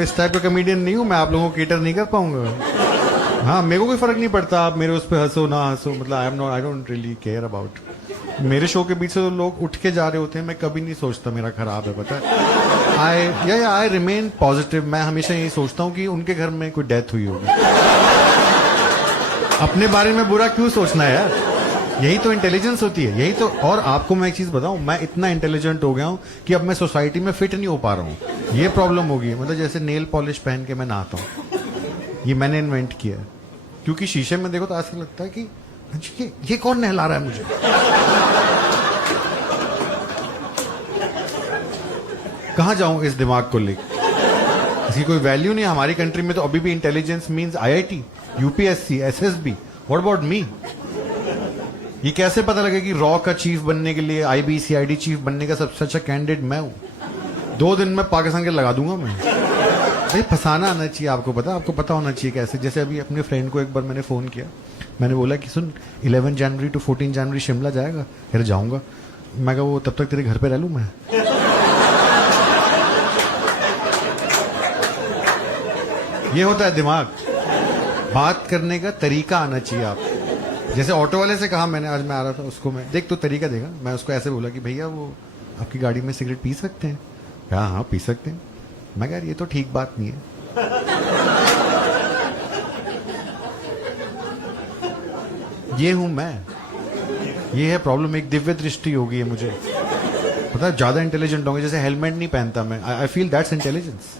हूँ, इस टाइप का कमेडियन नहीं हूँ मैं, आप लोगों को केटर नहीं कर पाऊंगा। हाँ, मेरे को कोई फर्क नहीं पड़ता आप मेरे उस पर हंसो ना हंसो, मतलब I don't really care about. मेरे शो के बीच से तो लोग उठ के जा रहे होते हैं, मैं कभी नहीं सोचता मेरा खराब है, पता है। I remain positive. मैं हमेशा यही सोचता हूँ कि उनके घर में कोई डेथ हुई होगी। अपने बारे में बुरा क्यों सोचना है यार, यही तो इंटेलिजेंस होती है, यही तो। और आपको मैं एक चीज बताऊं, मैं इतना इंटेलिजेंट हो गया हूं कि अब मैं सोसाइटी में फिट नहीं हो पा रहा हूं। ये प्रॉब्लम होगी, मतलब जैसे नेल पॉलिश पहन के मैं नहाता हूं, ये मैंने इन्वेंट किया है। क्योंकि शीशे में देखो तो ऐसा लगता है कि ये कौन नहला रहा है मुझे। कहां जाऊं इस दिमाग को लेकर, इसकी कोई वैल्यू नहीं है हमारी कंट्री में। तो अभी भी intelligence means IIT, UPSC, SSB. What about me? ये कैसे पता लगे कि रॉ का चीफ बनने के लिए, आईबीसीआईडी चीफ बनने का सबसे अच्छा कैंडिडेट मैं हूं? 2 दिन में पाकिस्तान के लगा दूंगा मैं। भाई फंसाना आना चाहिए आपको, आपको पता होना चाहिए कैसे। जैसे अभी अपने फ्रेंड को एक बार मैंने फोन किया, मैंने बोला कि सुन 11 जनवरी टू 14 जनवरी शिमला जाएगा? फिर जाऊंगा। मैं कहा वो तब तक तेरे घर पे रह लूं मैं? ये होता है दिमाग, बात करने का तरीका आना चाहिए आप। जैसे ऑटो वाले से कहा मैंने, आज मैं आ रहा था उसको, मैं देख तो तरीका देगा। मैं उसको ऐसे बोला कि भैया वो आपकी गाड़ी में सिगरेट पी सकते हैं? हाँ हाँ पी सकते हैं। मैं कह ये तो ठीक बात नहीं है। ये हूं मैं, ये है प्रॉब्लम। एक दिव्य दृष्टि होगी है मुझे, पता है, ज्यादा इंटेलिजेंट होंगे। जैसे हेलमेट नहीं पहनता मैं, I feel that's intelligence.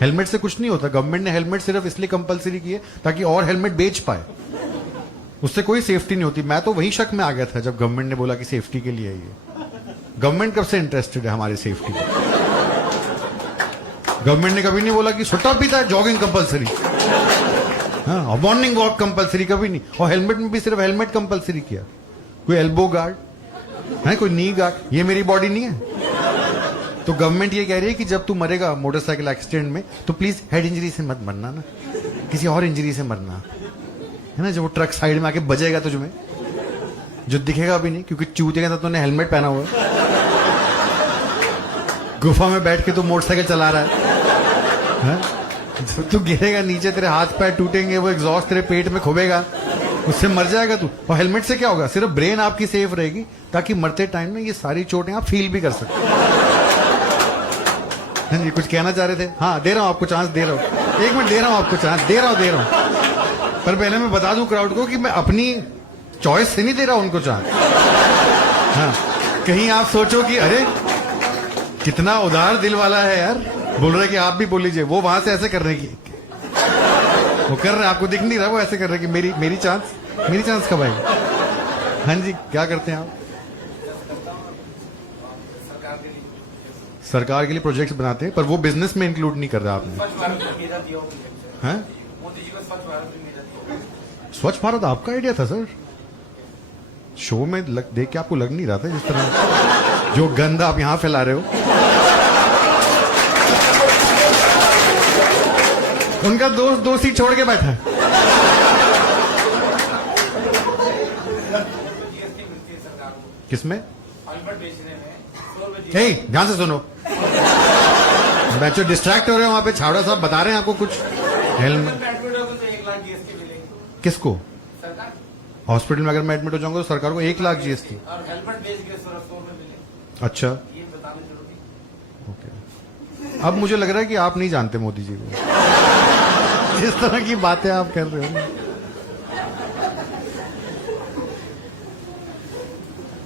Helmet से कुछ नहीं होता। गवर्नमेंट ने हेलमेट सिर्फ इसलिए कंपलसरी की है ताकि और हेलमेट बेच पाए, उससे कोई सेफ्टी नहीं होती। मैं तो वही शक में आ गया था जब गवर्नमेंट ने बोला कि सेफ्टी के लिए है ये। गवर्नमेंट कब से इंटरेस्टेड है हमारी सेफ्टी में? गवर्नमेंट ने कभी नहीं बोला कि सुट्टा पीता है जॉगिंग कंपलसरी, हाँ, मॉर्निंग वॉक कंपलसरी, कभी नहीं। और हेलमेट में भी सिर्फ हेलमेट कंपलसरी किया। कोई एल्बो गार्ड है, कोई नी गार्ड, ये मेरी बॉडी नहीं है। तो गवर्नमेंट ये कह रही है कि जब तू मरेगा मोटरसाइकिल एक्सीडेंट में तो प्लीज हेड इंजरी से मत मरना ना, किसी और इंजरी से मरना, है ना। जब वो ट्रक साइड में आके बजेगा तुझ में, जो दिखेगा भी नहीं क्योंकि चूते के साथ तूने हेलमेट पहना हुआ है। गुफा में बैठ के तू मोटरसाइकिल चला रहा है, जब तू गिरेगा नीचे तेरे हाथ पैर टूटेंगे, वो एग्जॉस्ट तेरे पेट में खुबेगा, उससे मर जाएगा तू। और हेलमेट से क्या होगा? सिर्फ ब्रेन आपकी सेफ रहेगी ताकि मरते टाइम में ये सारी चोटें आप फील भी कर सकते। जी कुछ कहना चाह रहे थे? हाँ दे रहा हूं आपको चांस, दे रहा हूं, 1 मिनट दे रहा हूं आपको चांस, दे रहा हूं। पर पहले मैं बता दूं क्राउड को कि मैं अपनी चॉइस से नहीं दे रहा हूं उनको चांस। हाँ, कहीं आप सोचो कि अरे कितना उदार दिल वाला है यार, बोल रहे कि आप भी बोल लीजिए। वो वहां से ऐसे कर रहे की, वो कर रहे, आपको दिख नहीं रहा, वो ऐसे कर रहे कि मेरी चांस कब आएगी? हाँ जी, क्या करते हैं आप? सरकार के लिए प्रोजेक्ट्स बनाते हैं, पर वो बिजनेस में इंक्लूड नहीं कर रहा आपने। हैं? स्वच्छ भारत आपका आइडिया था सर? शो में देख के आपको लग नहीं रहा था जिस तरह जो गंद आप यहां फैला रहे हो? उनका दोस्त 2 सीट छोड़ के बैठा है। किसमें? ध्यान से सुनो, बच्चों डिस्ट्रैक्ट हो रहे हो वहां पे। छावड़ा साहब बता रहे हैं आपको कुछ। हेलमेट किसको? हॉस्पिटल में अगर मैं एडमिट हो जाऊंगा तो सरकार को 1 लाख जीएसटी। अच्छा ओके। अब मुझे लग रहा है कि आप नहीं जानते मोदी जी को, इस तरह की बातें आप कर रहे हो।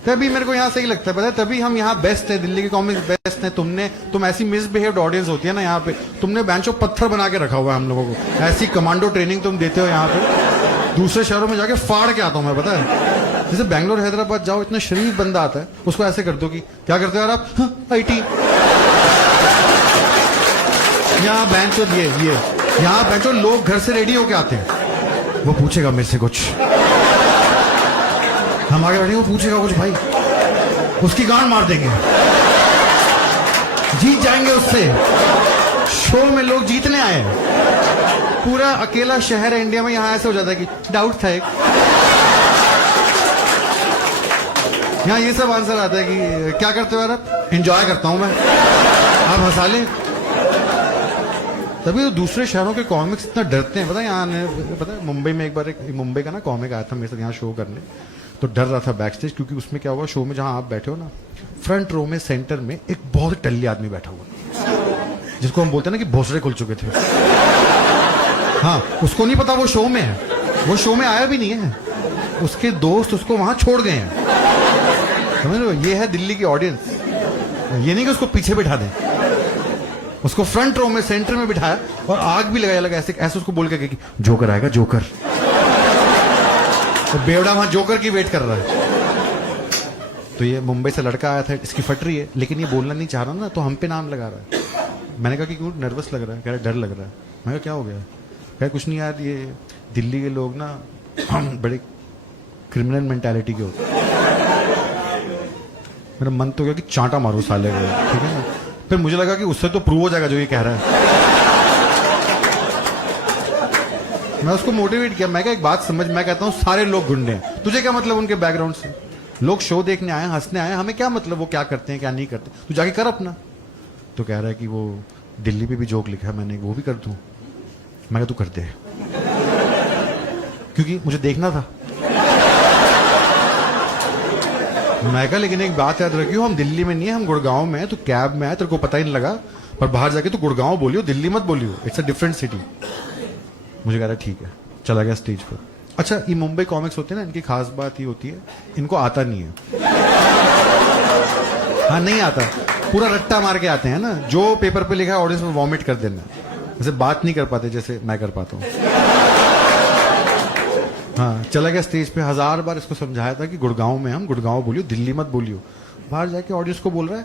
तभी मेरे को यहाँ सही लगता है, पता है, तभी हम यहाँ बेस्ट है, दिल्ली के कॉमिक्स बेस्ट है। तुम ऐसी मिसबिहेव्ड ऑडियंस होती है ना यहाँ पे, तुमने बेंचो पत्थर बना के रखा हुआ है हम लोगों को। ऐसी कमांडो ट्रेनिंग तुम देते हो यहाँ पे, दूसरे शहरों में जाके फाड़ के आता हूं मैं, पता है। जैसे बैंगलोर हैदराबाद जाओ, इतना शरीफ बंदा आता है, उसको ऐसे कर दो कि क्या करते हो यार आप? आईटी। यहाँ बेंचो ये यहाँ बेंचो लोग घर से रेडी होके आते हैं, वो पूछेगा मेरे से कुछ, हम आगे बैठे, वो पूछेगा कुछ, भाई उसकी गांड मार देंगे, जीत जाएंगे उससे। शो में लोग जीतने आए हैं, पूरा अकेला शहर है इंडिया में, यहां ऐसे हो जाता है कि डाउट था एक, यहां ये सब आंसर आता है कि क्या करते हो यार आप? एंजॉय करता हूं मैं, आप हंसा लें। तभी तो दूसरे शहरों के कॉमिक्स इतना डरते हैं। पता है यहाँ पता है मुंबई में एक बार एक मुंबई का ना कॉमिक आया था मेरे साथ यहाँ शो करने, तो डर रहा था बैक स्टेज, क्योंकि उसमें क्या हुआ, शो में जहां आप बैठे हो ना, फ्रंट रो में सेंटर में एक बहुत टल्ली आदमी बैठा हुआ, जिसको हम बोलते हैं ना कि भोसड़े खुल चुके थे। हाँ, उसको नहीं पता वो शो में है, वो शो में आया भी नहीं है, उसके दोस्त उसको वहां छोड़ गए हैं। समझ लो, ये है दिल्ली की ऑडियंस। ये नहीं कि उसको पीछे बिठा दें, उसको फ्रंट रो में सेंटर में बिठाया और आग भी लगाया लगा ऐसे ऐसे उसको बोल के कि जोकर आएगा जोकर, तो बेवड़ा वहां जोकर की वेट कर रहा है। तो ये मुंबई से लड़का आया था, इसकी फट रही है, लेकिन ये बोलना नहीं चाह रहा ना, तो हम पे नाम लगा रहा है। मैंने कहा कि क्यों नर्वस लग रहा है, कह रहा डर लग रहा है। मैं कहा क्या हो गया, कह कुछ नहीं यार, ये दिल्ली के लोग ना बड़े क्रिमिनल मेंटालिटी के होते हैं। मेरा मन तो गया कि चांटा मारो साले को, ठीक है ना। फिर मुझे लगा कि उससे तो प्रूव हो जाएगा जो ये कह रहा है। मैं उसको मोटिवेट किया, मैं क्या एक बात समझ, मैं कहता हूं सारे लोग गुंडे हैं, तुझे क्या मतलब उनके बैकग्राउंड से? लोग शो देखने आए, हंसने आए, हमें क्या मतलब वो क्या करते हैं क्या नहीं करते, तू जाके कर अपना। तो कह रहा है कि वो दिल्ली पे भी जोक लिखा है मैंने, वो भी कर दूं। मैं कहा तू कर दे, क्योंकि मुझे देखना था। मैं कहा लेकिन एक बात याद रखियो, हम दिल्ली में नहीं है, हम गुड़गांव में है, तो कैब में है, तेरे को पता ही नहीं लगा, पर बाहर जाके तो गुड़गांव बोलियो, दिल्ली मत बोलियो, इट्स अ डिफरेंट सिटी। मुझे कह रहा ठीक है, चला गया स्टेज पर। अच्छा, ये मुंबई कॉमिक्स होते हैं ना, इनकी खास बात ये होती है, इनको आता नहीं है। हाँ, नहीं आता, पूरा रट्टा मार के आते हैं ना, जो पेपर पे लिखा है ऑडियंस में वॉमिट कर देना, जैसे बात नहीं कर पाते जैसे मैं कर पाता हूँ। हाँ, चला गया स्टेज पे, 1000 बार इसको समझाया था कि गुड़गांव में हम, गुड़गांव बोलियो, दिल्ली मत बोलियो। बाहर जाके ऑडियंस को बोल रहा है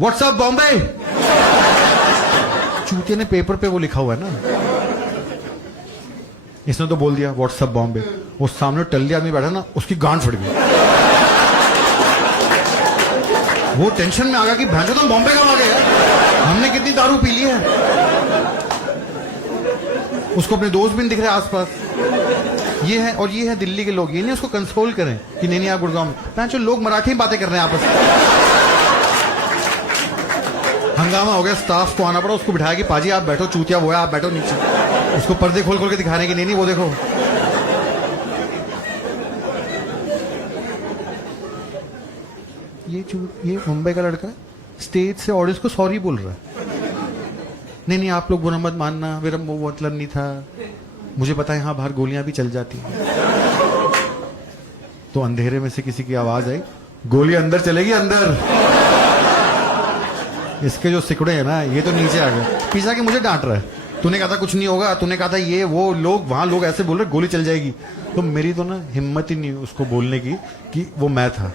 व्हाट्सअप बॉम्बे। चूतिया ने पेपर पे वो लिखा हुआ है ना, इसने तो बोल दिया व्हाट्सअप बॉम्बे। वो सामने टल्ली आदमी बैठा ना, उसकी गांड फट गई। वो टेंशन में आ गया कि भांजो तुम बॉम्बे कब आ गए यार, हमने कितनी दारू पी ली है। उसको अपने दोस्त भी नहीं दिख रहे आसपास। ये है, और ये है दिल्ली के लोग, ये नहीं उसको कंसोल करें कि नहीं नहीं आप गुड़गांव में, जो लोग मराठी में बातें कर रहे हैं आपस में। हंगामा हो गया, स्टाफ को आना पड़ा, उसको बिठाया कि पाजी आप बैठो, चूतिया वो है, आप बैठो नीचे। उसको पर्दे खोल खोल के दिखा रहे हैं कि नहीं नहीं वो देखो। ये मुंबई का लड़का स्टेज से ऑडियंस को सॉरी बोल रहा है, नहीं नहीं आप लोग बुरा मत मानना, मेरा वो मतलब नहीं था, मुझे पता है यहाँ बाहर गोलियां भी चल जाती हैं। तो अंधेरे में से किसी की आवाज आई, गोली अंदर चलेगी अंदर। इसके जो सिकड़े हैं ना, ये तो नीचे आ गए, पीछा के मुझे डांट रहा है, तूने कहा था कुछ नहीं होगा, तूने कहा था ये वो, लोग वहां लोग ऐसे बोल रहे गोली चल जाएगी। तो मेरी तो ना हिम्मत ही नहीं उसको बोलने की कि वो मैं था,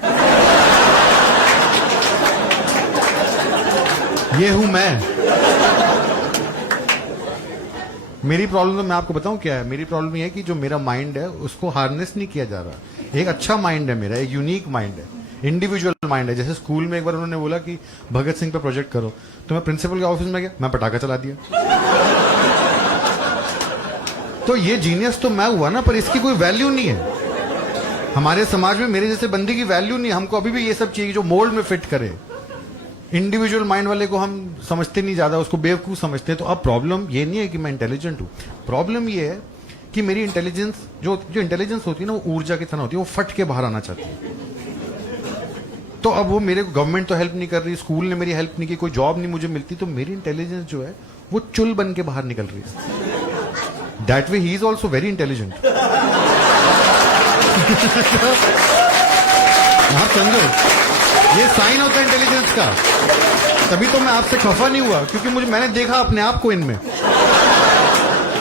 ये हूं मैं। मेरी प्रॉब्लम तो मैं आपको बताऊं क्या है, मेरी प्रॉब्लम ये है कि जो मेरा माइंड है उसको हार्नेस नहीं किया जा रहा। एक अच्छा माइंड है मेरा, एक यूनिक माइंड है, इंडिविजुअल माइंड है। जैसे स्कूल में एक बार उन्होंने बोला कि भगत सिंह पे प्रोजेक्ट करो, तो मैं प्रिंसिपल के ऑफिस में गया, मैं पटाखा चला दिया। तो ये जीनियस तो मैं हुआ ना, पर इसकी कोई वैल्यू नहीं है हमारे समाज में, मेरे जैसे बंदे की वैल्यू नहीं है। हमको अभी भी ये सब चाहिए जो मोल्ड में फिट करे। इंडिविजुअल माइंड वाले को हम समझते नहीं ज्यादा, उसको बेवकूफ समझते हैं। तो अब प्रॉब्लम ये नहीं है कि मैं इंटेलिजेंट हूं, प्रॉब्लम ये है कि मेरी इंटेलिजेंस जो इंटेलिजेंस होती है ना, वो ऊर्जा की तरह होती है, वो फट के बाहर आना चाहती है। तो अब वो मेरे गवर्नमेंट तो हेल्प नहीं कर रही, स्कूल ने मेरी हेल्प नहीं की, कोई जॉब नहीं मुझे मिलती, तो मेरी इंटेलिजेंस जो है वो चुल बन के बाहर निकल रही है। That way he is also very intelligent. आप समझो, ये साइन होता है इंटेलिजेंस का। तभी तो मैं आपसे खफा नहीं हुआ, क्योंकि मैंने देखा अपने आप को इनमें।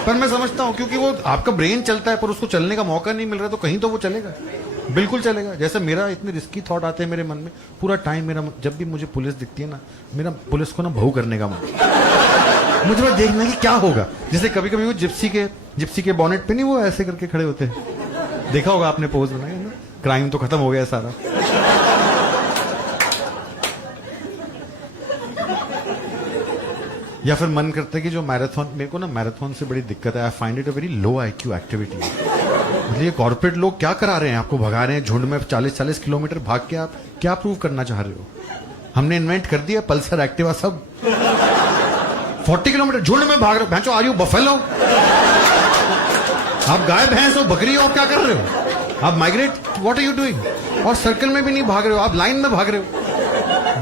पर मैं समझता हूं क्योंकि वो आपका ब्रेन चलता है, पर उसको चलने का मौका नहीं मिल रहा, तो कहीं तो वो चलेगा, बिल्कुल चलेगा। जैसे मेरा इतने रिस्की थॉट आते हैं मेरे मन में, पूरा टाइम मेरा, जब भी मुझे पुलिस दिखती है ना, मेरा पुलिस को ना भऊ करने का मन, मुझे बस देखना कि क्या होगा। जैसे कभी कभी वो जिप्सी के बॉनेट पे नहीं वो ऐसे करके खड़े होते हैं, देखा होगा आपने, पोज बनाया ना, क्राइम तो खत्म हो गया सारा। या फिर मन करता है कि जो मैराथन, मेरे को ना मैराथन से बड़ी दिक्कत है, I find it a very low IQ activity. मतलब ये कॉर्पोरेट लोग क्या करा रहे हैं, आपको भगा रहे हैं झुंड में 40-40 किलोमीटर भाग के, आप क्या प्रूव करना चाह रहे हो? हमने इन्वेंट कर दिया पल्सर, एक्टिवा सब। 40 किलोमीटर झुंड में भाग रहे हो, भैंचो आर यू बफेलो? आप गाय भैंस हो, बकरी हो, क्या कर रहे हो आप? Migrate, what are you doing? और सर्कल में भी नहीं भाग रहे हो आप, लाइन में भाग रहे हो।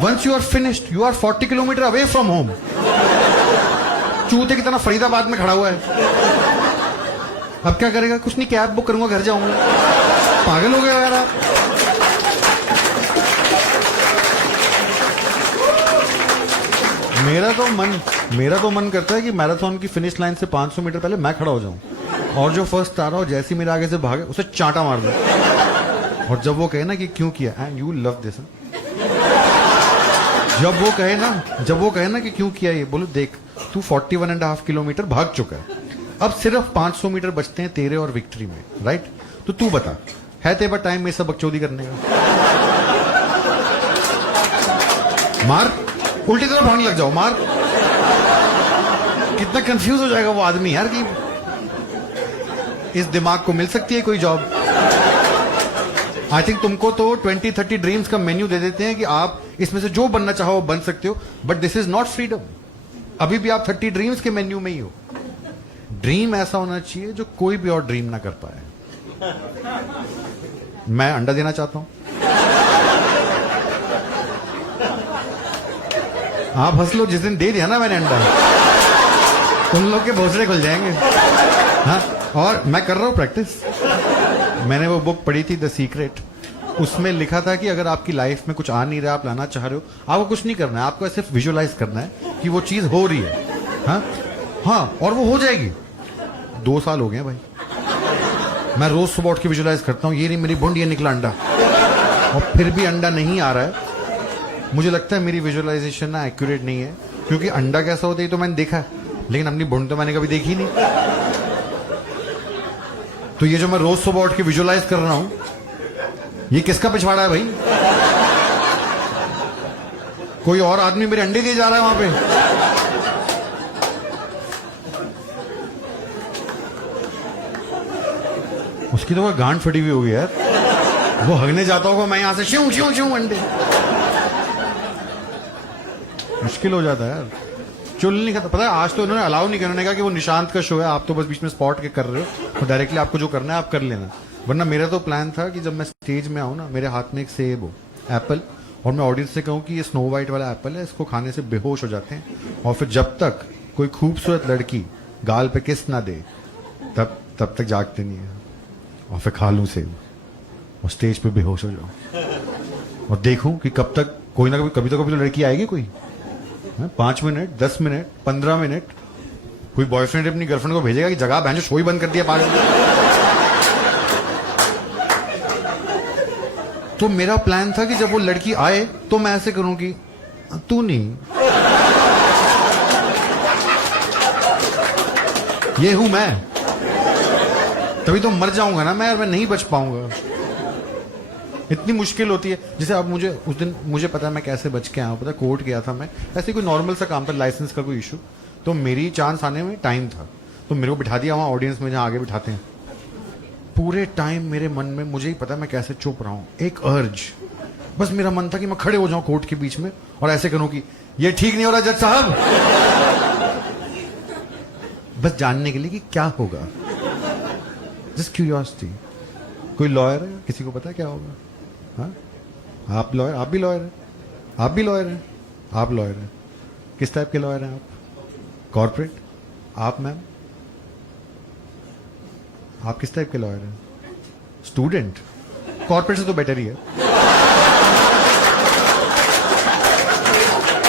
Once you are finished, you are 40 kilometre away from home. चूते की तरह फरीदाबाद में खड़ा हुआ है। अब क्या करेगा? कुछ नहीं, कैब बुक करूंगा, घर जाऊंगा। पागल हो गया यार आप। मेरा तो मन करता है कि मैराथन की फिनिश लाइन से 500 मीटर पहले मैं खड़ा हो जाऊं और जो फर्स्ट आ रहा हो जैसे ही मेरे आगे से भागे उसे चांटा मार दो। और जब वो कहे ना कि क्यों किया, एंड यू लव दिस, जब वो कहे ना कि क्यों किया ये, बोलो देख तू 41.5 किलोमीटर भाग चुका है, अब सिर्फ 500 मीटर बचते हैं तेरे और विक्ट्री में, राइट? तो तू बता, है तेरे पास टाइम में सब बकचोदी करने का? मार, उल्टी तरफ भागने लग जाओ, मार। कितना कंफ्यूज हो जाएगा वो आदमी यार कि इस दिमाग को मिल सकती है कोई जॉब। आई थिंक तुमको तो 20-30 ड्रीम्स का मेन्यू दे देते हैं कि आप इसमें से जो बनना चाहो वो बन सकते हो, but this is not freedom. अभी भी आप 30 ड्रीम्स के मेन्यू में ही हो। ड्रीम ऐसा होना चाहिए जो कोई भी और ड्रीम ना कर पाए। मैं अंडा देना चाहता हूं, आप हंस लो। जिस दिन दे दिया ना मैंने अंडा, तुम लोग के भोसड़े खुल जाएंगे। हाँ, और मैं कर रहा हूं प्रैक्टिस। मैंने वो बुक पढ़ी थी द सीक्रेट, उसमें लिखा था कि अगर आपकी लाइफ में कुछ आ नहीं रहा, आप लाना चाह रहे हो, आपको कुछ नहीं करना है, आपको सिर्फ विजुअलाइज करना है कि वो चीज हो रही है। हाँ, और वो हो जाएगी। 2 साल हो गए भाई, मैं रोज सुबह उठ के विजुअलाइज करता हूँ, ये नहीं मेरी बूंद, ये निकला अंडा, और फिर भी अंडा नहीं आ रहा है। मुझे लगता है मेरी विजुअलाइजेशन ना एक्यूरेट नहीं है, क्योंकि अंडा कैसा होता है तो मैंने देखा है, लेकिन अपनी बूंद तो मैंने कभी देखी नहीं। तो ये जो मैं रोज सुबह उठ के विजुअलाइज कर रहा हूं, ये किसका पिछवाड़ा है भाई? कोई और आदमी मेरे अंडे दिए जा रहा है वहां पे। उसकी तो वो गांड फटी हुई होगी यार, वो हगने जाता होगा, मैं यहां से श्यूं श्यूं श्यूं अंडे। मुश्किल हो जाता है यार, चुल नहीं खाता। पता है आज तो इन्होंने अलाउ नहीं करने का कि वो निशांत का शो है, आप तो बस बीच में स्पॉट के कर रहे हो, तो डायरेक्टली आपको जो करना है आप कर लेना। वरना मेरा तो प्लान था कि जब मैं स्टेज में आऊं ना, मेरे हाथ में एक सेब हो, एप्पल, और मैं ऑडियंस से कहूं कि ये स्नो वाइट वाला एप्पल है, इसको खाने से बेहोश हो जाते हैं, और फिर जब तक कोई खूबसूरत लड़की गाल पे किस ना दे तब तक जागते नहीं है, और फिर खा लूं सेब और स्टेज पे बेहोश हो जाऊं और देखूं कि कब तक कोई ना कभी तो लड़की आएगी कोई। 5 मिनट, 10 मिनट, 15 मिनट, कोई बॉयफ्रेंड अपनी गर्लफ्रेंड को भेजेगा कि जगह बहन शो ही बंद कर दिया पागल। तो मेरा प्लान था कि जब वो लड़की आए तो मैं ऐसे करूं कि तू नहीं, ये हूं मैं, तभी तो मर जाऊंगा ना मैं, और मैं नहीं बच पाऊंगा। इतनी मुश्किल होती है। जैसे अब मुझे उस दिन मुझे पता है मैं कैसे बच के आया हूं, पता, कोर्ट गया था मैं, ऐसे कोई नॉर्मल सा काम था, लाइसेंस का कोई इशू, तो मेरी चांस आने में टाइम था, तो मेरे को बिठा दिया वहां ऑडियंस में जहां आगे बिठाते हैं। पूरे टाइम मेरे मन में, मुझे ही पता है मैं कैसे चुप रहा हूं, एक अर्ज, बस मेरा मन था कि मैं खड़े हो जाऊं कोर्ट के बीच में और ऐसे करूं कि ये ठीक नहीं हो रहा जज साहब, बस जानने के लिए कि क्या होगा, जस्ट क्यूरियोसिटी। कोई लॉयर है, किसी को पता है क्या होगा? हाँ, आप लॉयर, आप भी लॉयर हैं, आप भी लॉयर हैं, आप लॉयर हैं। किस टाइप के लॉयर हैं आप? कॉर्पोरेट? आप मैम, आप किस टाइप के लॉयर हैं? स्टूडेंट? कॉर्पोरेट से तो बेटर ही है।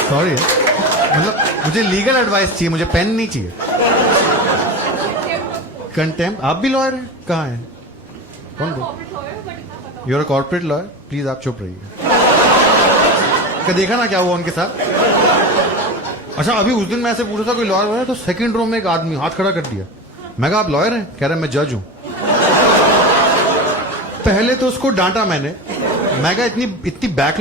सॉरी, मतलब मुझे लीगल एडवाइस चाहिए, मुझे पेन नहीं चाहिए। कंटेम्प्ट? आप भी लॉयर हैं? कहाँ हैं? कौन बोल? You are a corporate lawyer, please आप चुप रहिए। क्या देखा ना क्या हुआ उनके साथ? अच्छा, अभी उस दिन मैं ऐसे पूछा था कोई लॉयर है, तो सेकंड रो में एक आदमी हाथ खड़ा कर दिया। मैं कहा आप लॉयर हैं? कह रहा मैं जज हूं। पहले तो उसको डांटा मैंने, मैं कहा इतनी बैकलॉग